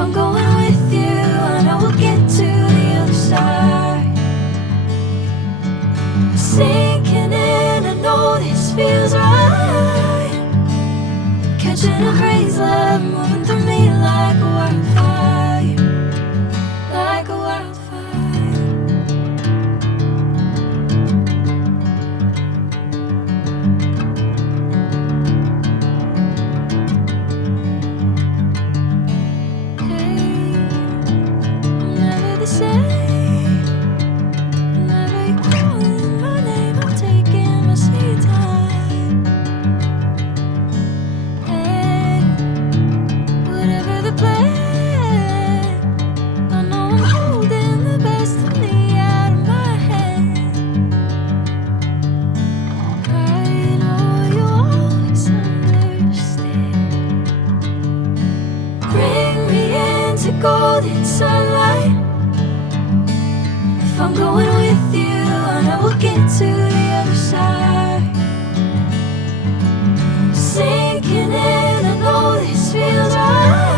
I'm going with you, I know we'll get to the other side. Sinking in, I know this feels right. Catching a crazy love, moving through me like a wildfire, like a wildfire. Golden sunlight. If I'm going with you, I know we'll get to the other side. Sinking in, I know this feels right.